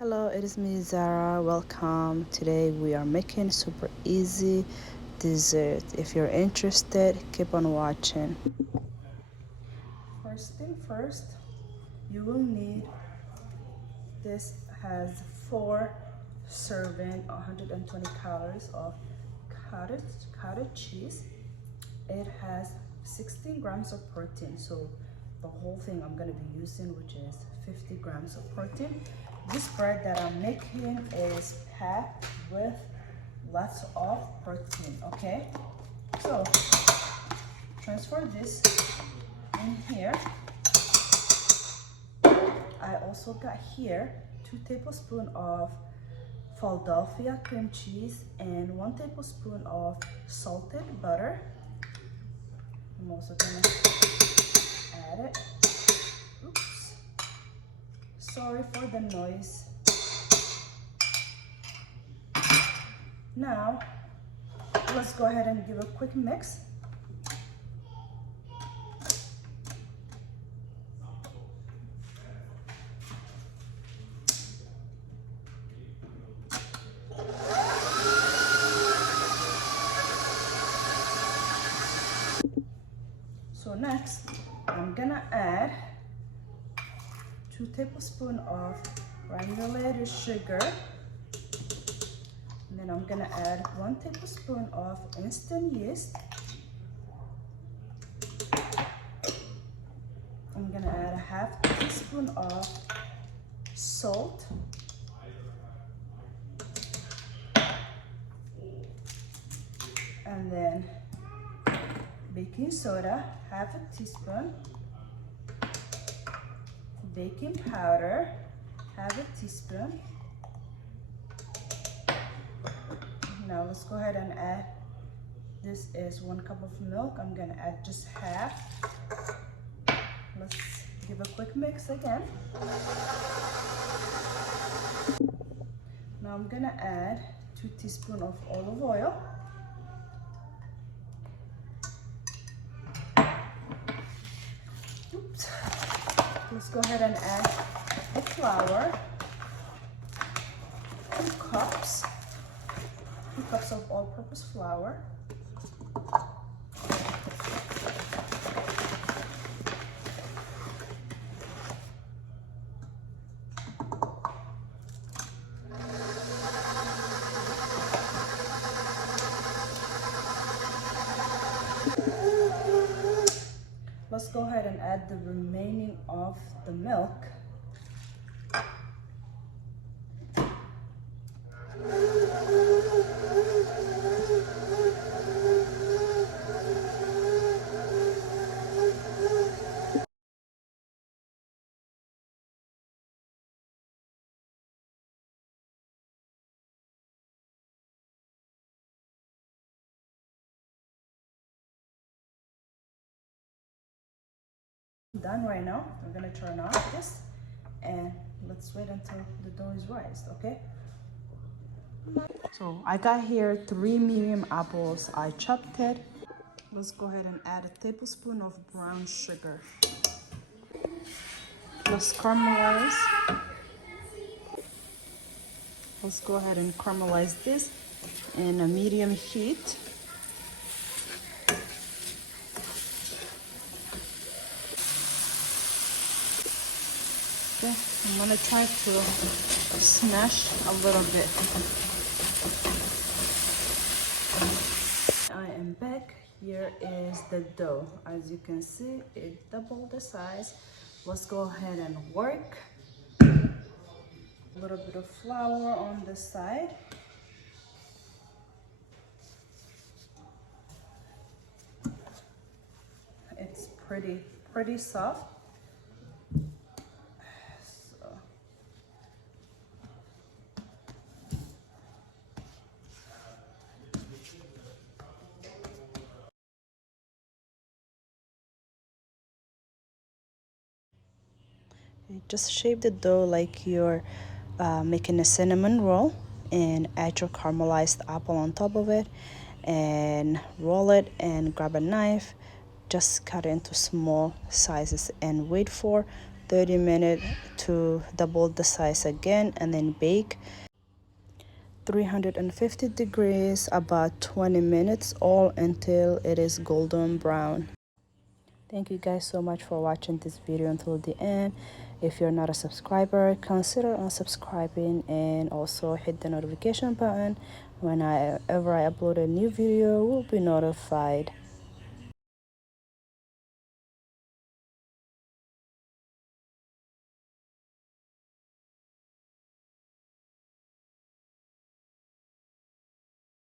Hello, it is me Zara. Welcome. Today we are making super easy dessert. If you're interested, keep on watching. First thing first, you will need this has 4 serving 120 calories of cottage cheese. It has 16 grams of protein, so the whole thing I'm going to be using, which is 50 grams of protein. This bread that I'm making is packed with lots of protein. Okay, so transfer this in here. I also got here 2 tablespoons of Philadelphia cream cheese and 1 tablespoon of salted butter. I'm also gonna add it. Oops. Sorry for the noise. Now, let's go ahead and give a quick mix. So next, I'm gonna add 2 tablespoons of granulated sugar. And then I'm gonna add 1 tablespoon of instant yeast. I'm gonna add a half teaspoon of salt. And then baking soda, half a teaspoon. Baking powder, half a teaspoon. Now let's go ahead and add, this is 1 cup of milk. I'm gonna add just half. Let's give a quick mix again. Now I'm gonna add 2 teaspoons of olive oil. Oops. Let's go ahead and add the flour. 2 cups. 2 cups of all-purpose flour. Let's go ahead and add the remaining of the milk. Done right now. We're gonna turn off this and let's wait until the dough is raised, okay? So I got here 3 medium apples. I chopped it. Let's go ahead and add a tablespoon of brown sugar. Let's caramelize. Let's go ahead and caramelize this in a medium heat. Okay, I'm gonna try to smash a little bit. I am back. Here is the dough. As you can see, it doubled the size. Let's go ahead and work. A little bit of flour on the side. It's pretty soft. Just shape the dough like you're making a cinnamon roll and add your caramelized apple on top of it and roll it and grab a knife. Just cut it into small sizes and wait for 30 minutes to double the size again, and then bake 350 degrees about 20 minutes, all until it is golden brown. Thank you guys so much for watching this video until the end. If you're not a subscriber, consider unsubscribing and also hit the notification button. Whenever I upload a new video, you'll be notified.